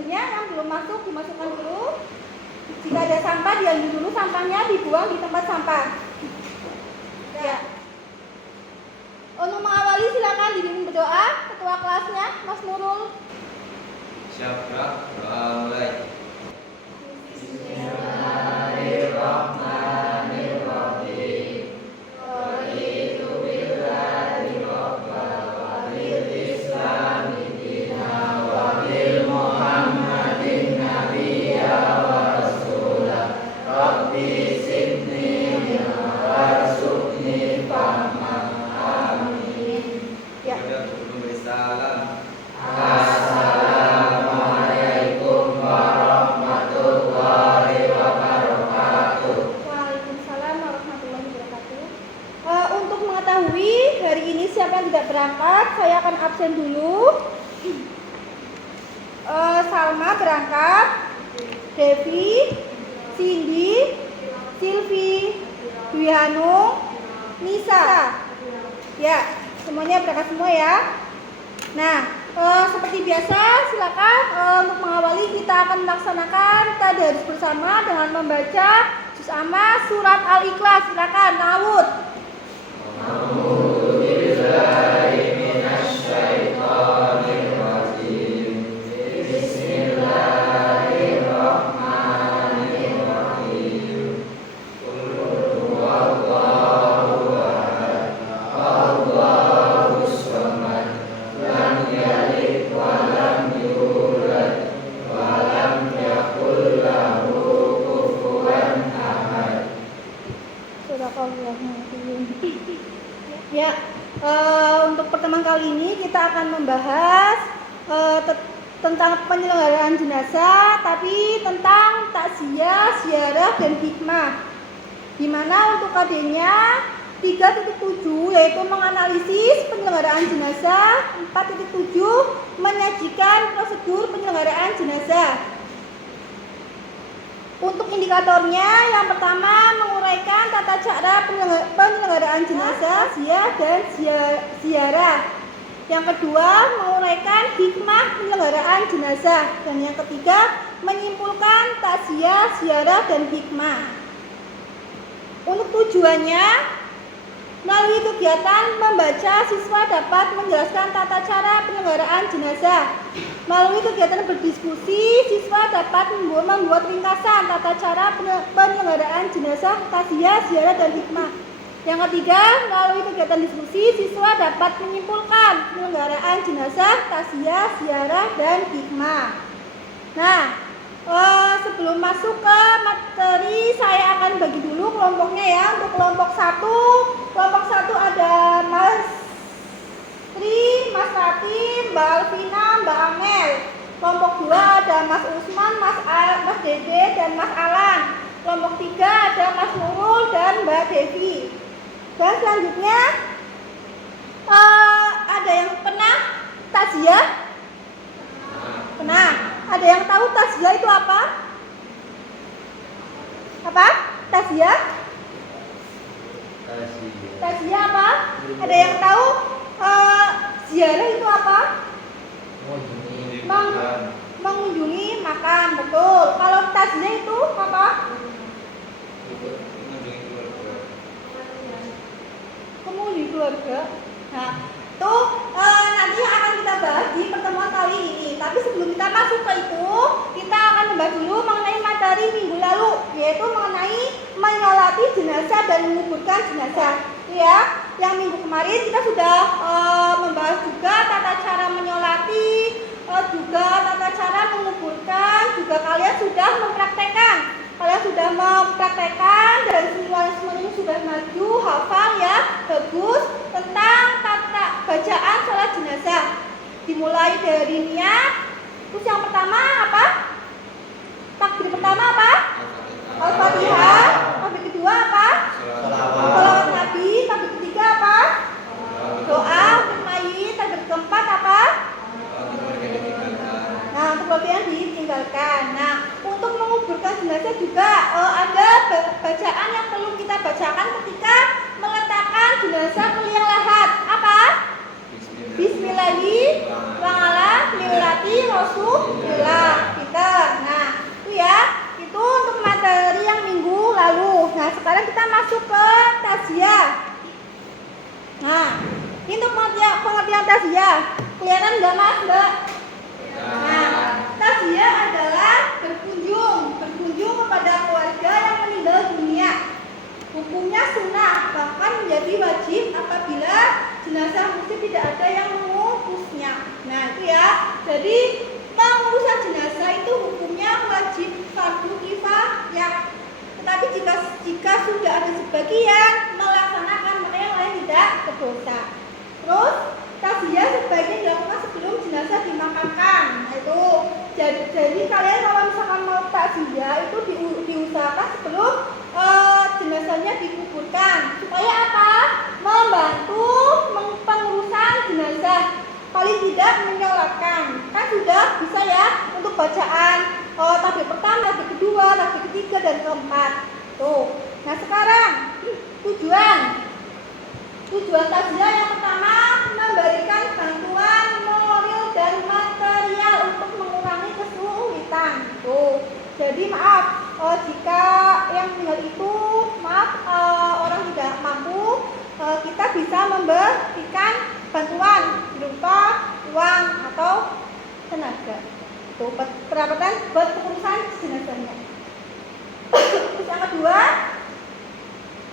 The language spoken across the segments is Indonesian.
bajunya yang belum masuk dimasukkan dulu. Jika ada sampah diambil dulu sampahnya, dibuang di tempat sampah. Ya. Untuk mengawali silakan dipimpin berdoa ketua kelasnya Mas Nurul. Siap, Kak. Doa mulai. Saya akan absen dulu. Salma berangkat, Devi, Cindy, Silvi, Dwi Hanung, Nisa. Ya, semuanya berangkat semua ya. Nah, seperti biasa silakan untuk mengawali kita akan melaksanakan tadarus bersama dengan membaca juz amma surat Al-Ikhlas. Silakan, Nawud. Ya, untuk pertemuan kali ini kita akan membahas tentang penyelenggaraan jenazah, tapi tentang takziah, ziarah, dan hikmah. Di mana untuk KD-nya 3.7 yaitu menganalisis penyelenggaraan jenazah, 4.7 menyajikan prosedur penyelenggaraan jenazah. Untuk indikatornya, yang pertama menguraikan tata cara penyelenggaraan jenazah, dan ziarah. Yang kedua, menguraikan hikmah penyelenggaraan jenazah. Dan yang ketiga, menyimpulkan takziah, ziarah, dan hikmah. Untuk tujuannya, melalui kegiatan membaca, siswa dapat menjelaskan tata cara penyelenggaraan jenazah. Melalui kegiatan berdiskusi, siswa dapat membuat ringkasan tata cara penyelenggaraan jenazah, takziah, ziarah, dan hikmah. Yang ketiga, melalui kegiatan diskusi, siswa dapat menyimpulkan penyelenggaraan jenazah, takziah, ziarah, dan hikmah. Nah, sebelum masuk ke materi, saya akan bagi dulu kelompoknya ya. Untuk kelompok 1 ada Mas Tri, Mas Rati, Mbak Alvina, Mbak Amel. Kelompok 2 ada Mas Usman, Mas Dede, dan Mas Alan. Kelompok 3 ada Mas Nurul dan Mbak Devi. Dan selanjutnya ada yang pernah takziah? Pernah. Ada yang tahu takziah itu apa? Apa? Takziah? Takziah apa? Ada yang tahu? Ziarah itu apa? Mengunjungi makam, betul. Kalau takziah itu apa? Mengunjungi keluarga. Nah, itu nanti akan kita bahas di pertemuan kali ini. Tapi sebelum kita masuk ke itu, kita akan membahas dulu mengenai materi minggu lalu, yaitu mengenai menyolati jenazah dan menguburkan jenazah. Ya, yang minggu kemarin kita sudah membahas juga tata cara menyolati, juga tata cara menguburkan, juga kalian sudah mempraktekkan. Dan semuanya sudah maju, hafal ya, bagus tentang tata bacaan sholat jenazah. Dimulai dari niat. Terus yang pertama apa? Takbir pertama apa? Al-Fatihah. Takbir kedua apa? Sholawat Nabi. Takbir ketiga apa? Doa untuk mayit. Takbir keempat apa? Nah, untuk bagian ditinggalkan. Nah, untuk menguburkan jenazah juga ada bacaan yang perlu kita bacakan ketika meletakkan jenazah ke liang lahat. Apa? Bismillahirrahmanirrahim. Rasulillah. sekarang kita masuk ke taziah. Nah, ini untuk pengertian taziah. Kelihatan nggak Mas, Mbak? Nah, taziah adalah berkunjung kepada keluarga yang meninggal dunia. Hukumnya sunnah, bahkan menjadi wajib apabila jenazah muslim tidak ada yang mengurusnya. Nah, itu ya. Jadi pengurusan jenazah itu hukumnya wajib fardu kifayah. Tetapi jika sudah ada sebagian melaksanakan, maka yang lain tidak berdosa. Terus taziah sebaiknya dilakukan sebelum jenazah dimakamkan. Nah, itu jadi kalian kalau misalkan mau taziah itu diusahakan sebelum jenazahnya dikuburkan. Supaya apa? Membantu pengurusan jenazah. Paling tidak menyolatkan. Kan sudah bisa ya untuk bacaan takbir pertama, takbir kedua, takbir ketiga dan keempat. Tuh. Nah, sekarang tujuan taziah yang pertama memberikan bantuan moral dan material untuk mengurangi kesulitan. Tuh. Jadi maaf jika yang meninggal itu orang tidak mampu, kita bisa memberikan bantuan berupa uang atau tenaga. Tuh, perawatan buat pengurusan jenazahnya. Terus yang kedua,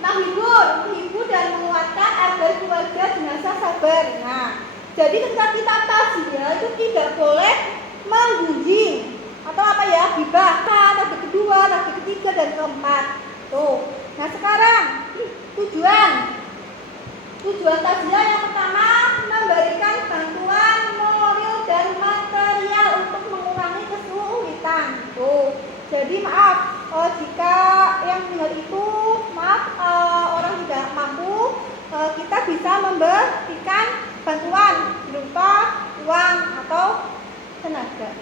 menghibur dan menguatkan agar keluarga jenazah sabar. Nah, jadi ketika kita taziah itu tidak boleh menggunjing atau apa ya, gibah, takbir kedua, takbir ketiga dan keempat. Tuh. Nah, sekarang tujuan taziah yang pertama memberikan bantuan moral dan material untuk mengurangi kesulitan. Tuh. Jadi maaf jika yang meninggal itu orang tidak mampu, kita bisa memberikan bantuan berupa uang atau tenaga.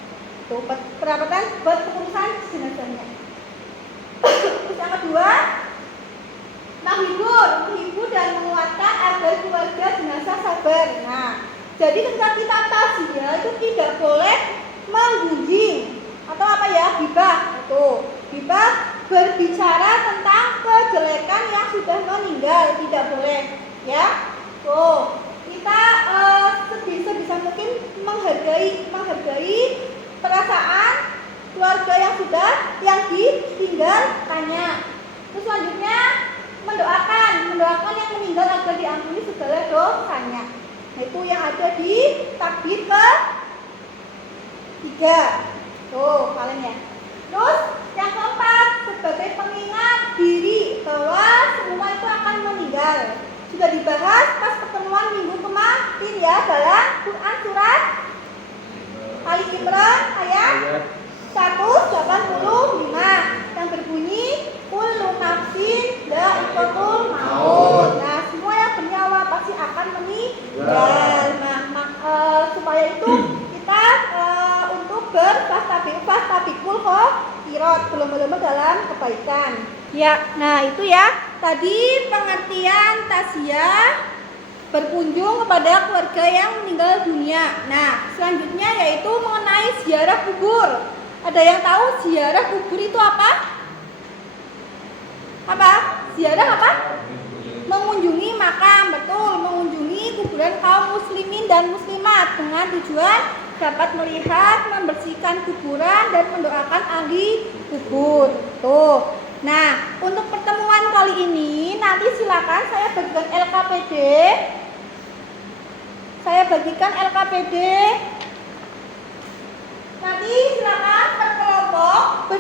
Tuh, perawatan buat pengurusan jenazahnya. Terus yang kedua, menghibur dan menguatkan agar keluarga jenazah sabar. Nah, jadi ketika kita taziah itu tidak boleh menggunjing atau apa ya, gibah. Tuh, gibah berbicara tentang kejelekan yang sudah meninggal, tidak boleh ya. Tuh, kita sebisa mungkin menghargai perasaan keluarga yang ditinggalkannya. Terus selanjutnya mendoakan yang meninggal agar diampuni segala dosanya. Nah, itu yang ada di takbir ke-3. Tuh, kalian ya. Terus yang keempat, sebagai pengingat diri bahwa semua itu akan meninggal. Sudah dibahas pas pertemuan minggu kemarin ya dalam Quran surat Ali Imran ayat 185 yang berbunyi kullu nafsin dha'iqatul maut. Nah, semua yang bernyawa pasti akan meninggal. Nah, supaya itu kita untuk berfastabiqul khairat, berlomba-lomba dalam kebaikan. Ya, nah itu ya tadi pengertian taziah berkunjung kepada keluarga yang meninggal dunia. Nah, selanjutnya yaitu mengenai ziarah kubur. Ada yang tahu ziarah kubur itu apa? Apa? Ziarah apa? Mengunjungi makam, betul, mengunjungi kuburan kaum muslimin dan muslimat dengan tujuan dapat melihat, membersihkan kuburan dan mendoakan ahli kubur. Tuh. Nah, untuk pertemuan kali ini nanti silakan saya bagikan LKPD. Nanti silakan berkelompok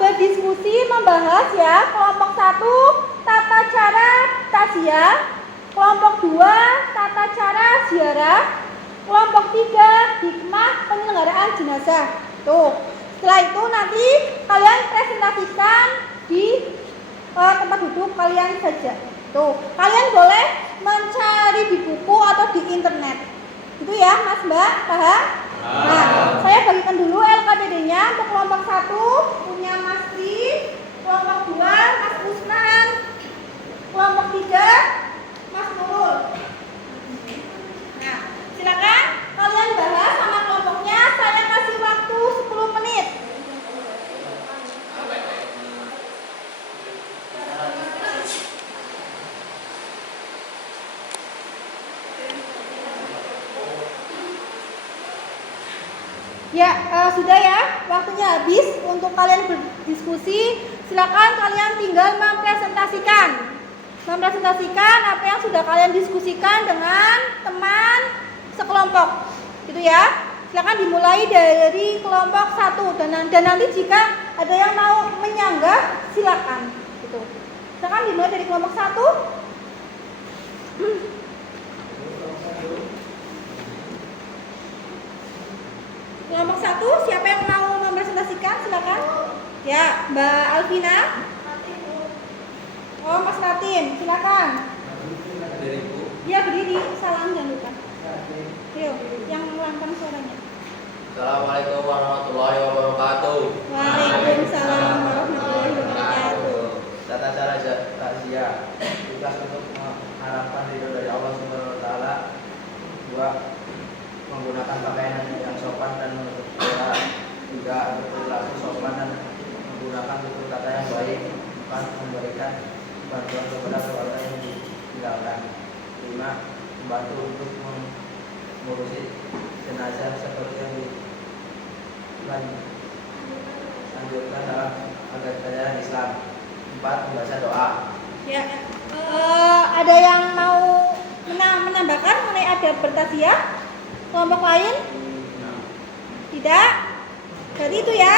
berdiskusi membahas ya. Kelompok 1 tata cara taziah, kelompok 2 tata cara ziarah, kelompok 3 hikmah penyelenggaraan jenazah. Tuh. Setelah itu nanti kalian presentasikan di tempat duduk kalian saja. Tuh, kalian boleh mencari di buku atau di internet. Itu ya, Mas Mbak, paham? Nah, saya bagikan dulu LKPD-nya. Untuk kelompok 1 punya Mas Tri, kelompok 2 Mas Usman, kelompok 3 Mas Nurul. Nah, silakan kalian bahas sama kelompoknya. Saya kasih waktu 10 menit. Ya, sudah ya, waktunya habis untuk kalian berdiskusi. Silakan kalian tinggal mempresentasikan apa yang sudah kalian diskusikan dengan teman sekelompok, gitu ya. Silakan dimulai dari kelompok 1 dan nanti jika ada yang mau menyanggah, silakan, gitu. Silakan dimulai dari kelompok 1. Kelompok 1, siapa yang mau mempresentasikan? Silakan. Ya, Mbak Alvina. Oh, Mas Latin, silakan. Diriku. Ya, berdiri, salam jangan lupa. Ayo, yang melangkang suaranya. Assalamualaikum warahmatullahi wabarakatuh. Waalaikumsalam warahmatullahi wabarakatuh. Tata cara takziah. Tugas untuk mengharapkan ridho dari Allah Subhanahu wa taala. 2. Menggunakan pakaian yang sopan dan menutup kepala. 3. Berperilaku sopan dan menggunakan tutur kata yang baik, bukan memberikan bantuan kepada keluarga yang ditinggalkan. 5. Membantu untuk mengurusi jenazah seperti yang dilanjutkan dalam ajaran Islam. 4. Membaca doa. Ya, ada yang mau menambahkan mengenai adab bertaziah? Kelompok lain? Tidak? Jadi itu ya,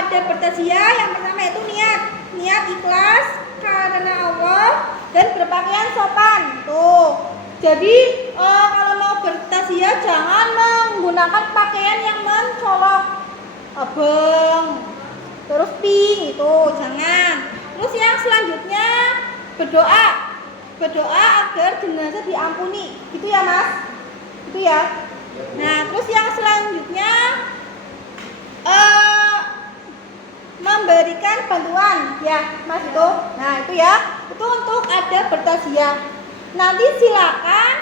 adab bertaziah yang pertama itu niat ikhlas karena Allah dan berpakaian sopan. Tuh. Jadi kalau mau bertaziah jangan menggunakan pakaian yang mencolok, abang, terus pink itu jangan. Terus yang selanjutnya berdoa agar jenazah diampuni, gitu ya Mas, itu ya. Nah terus yang selanjutnya memberikan bantuan, ya Mas itu. Nah itu ya, itu untuk adab bertaziah. Nanti silakan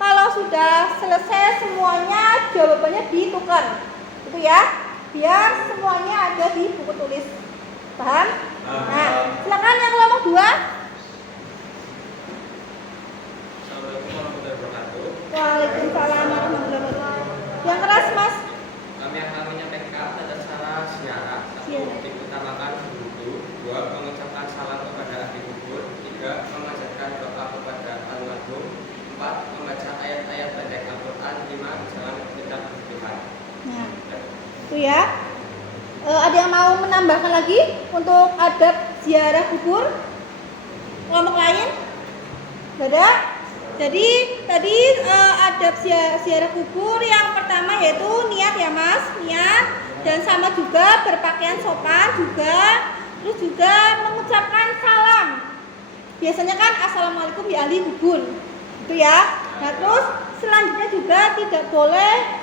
kalau sudah selesai semuanya jawabannya ditukar, itu ya, biar semuanya ada di buku tulis. Paham? Nah, silakan yang kelompok 2. Assalamualaikum warahmatullahi wabarakatuh. Waalaikumsalam warahmatullahi wabarakatuh. Yang keras Mas. Kami akan menyampaikan tata cara ziarah. 1. Diutamakan wudhu. 2. Mengucapkan salam kepada ahli kubur. 3. Mengajarkan doa kepada almarhum. 4. Membaca ayat-ayat pendek Al-Quran. 5. Jangan tidak berlebihan. Nah, itu ya. Ada yang mau menambahkan lagi untuk adab ziarah kubur? Kelompok lain? Gak ada? Jadi tadi adab ziarah kubur yang pertama yaitu niat ya Mas, niat, dan sama juga berpakaian sopan juga, terus juga mengucapkan salam. Biasanya kan assalamualaikum di ahli kubur, itu ya. Nah terus selanjutnya juga tidak boleh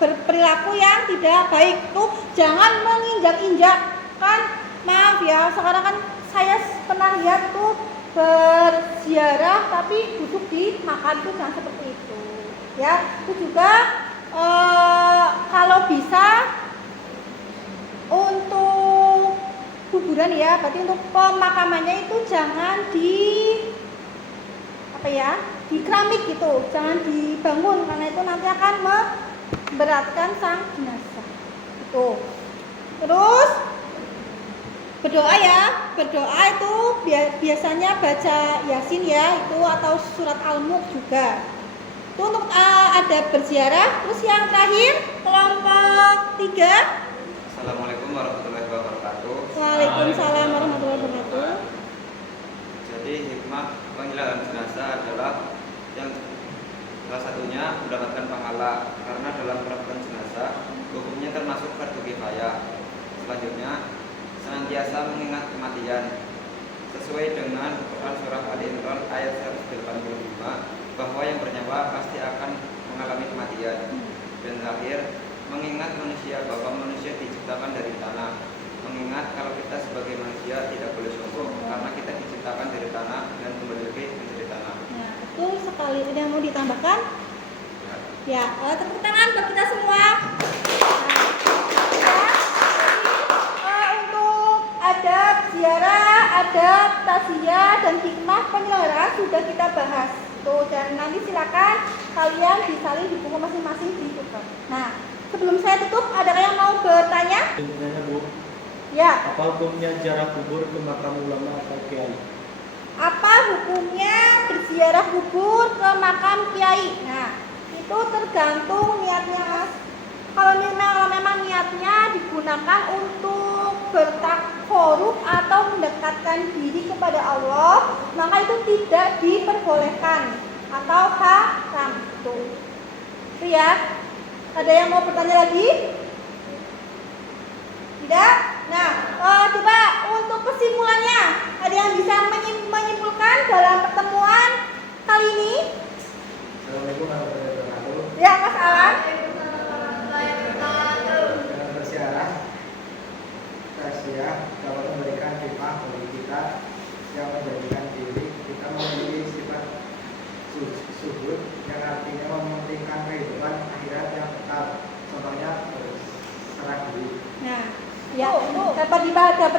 berperilaku yang tidak baik, tuh jangan menginjak-injak. Kan maaf ya, sekarang kan saya pernah lihat tuh berziarah tapi duduk di makam, itu jangan seperti itu ya. Itu juga kalau bisa untuk kuburan ya, berarti untuk pemakamannya itu jangan di di keramik gitu, jangan dibangun karena itu nanti akan memberatkan sang jenazah itu. Terus berdoa ya, berdoa itu biasanya baca Yasin ya itu, atau surat Al-Mulk juga. Itu untuk ada berziarah. Terus yang terakhir kelompok 3. Assalamualaikum warahmatullahi wabarakatuh. Waalaikumsalam warahmatullahi wabarakatuh. Jadi hikmah penghilangan jenazah adalah yang salah satunya mendapatkan pahala, karena dalam melakukan jenazah hukumnya termasuk fardu kifayah. Selanjutnya senantiasa mengingat kematian sesuai dengan Quran surah Ali Imran ayat 185 bahwa yang bernyawa pasti akan mengalami kematian. Dan terakhir mengingat manusia bahwa manusia diciptakan dari tanah, mengingat kalau kita sebagai manusia tidak boleh sombong karena kita diciptakan dari tanah dan kembali lagi menjadi tanah. Nah, betul sekali. Ada yang mau ditambahkan? Ya, tepuk tangan buat kita semua. Untuk adab ziarah, adab taziah, dan hikmah penyelenggaraan sudah kita bahas. Tuh, dan nanti silakan kalian disalin di buku masing-masing ditukar. Nah, Sebelum saya tutup, adakah yang mau bertanya? Sebenarnya Bu, Ya. apa hukumnya ziarah kubur ke makam ulama atau kiai? Apa hukumnya berziarah kubur ke makam kiai? Nah, itu tergantung niatnya, Mas. Kalau memang niatnya digunakan untuk bertakarub atau mendekatkan diri kepada Allah, maka itu tidak diperbolehkan atau haram itu. Itu ya. Ada yang mau bertanya lagi? Tidak? Nah, coba untuk kesimpulannya, ada yang bisa menyimpulkan dalam pertemuan kali ini? Assalamualaikum warahmatullahi wabarakatuh. Ya, Mas Alan. Dengan berziarah, dapat memberikan hikmah bagi kita yang menjadikan diri kita memiliki sifat zuhud yang artinya mementingkan kehidupan akhirat yang kekal. Contohnya berserah diri. Nah, ya, dapat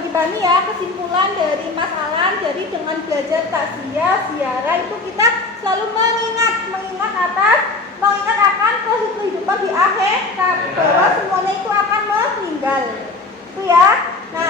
dipahami ya kesimpulan dari Mas Alan. Jadi dengan belajar takziah, ziarah itu kita selalu mengingat akan kehidupan di akhir, bahwa semuanya itu akan meninggal. Itu ya. Nah,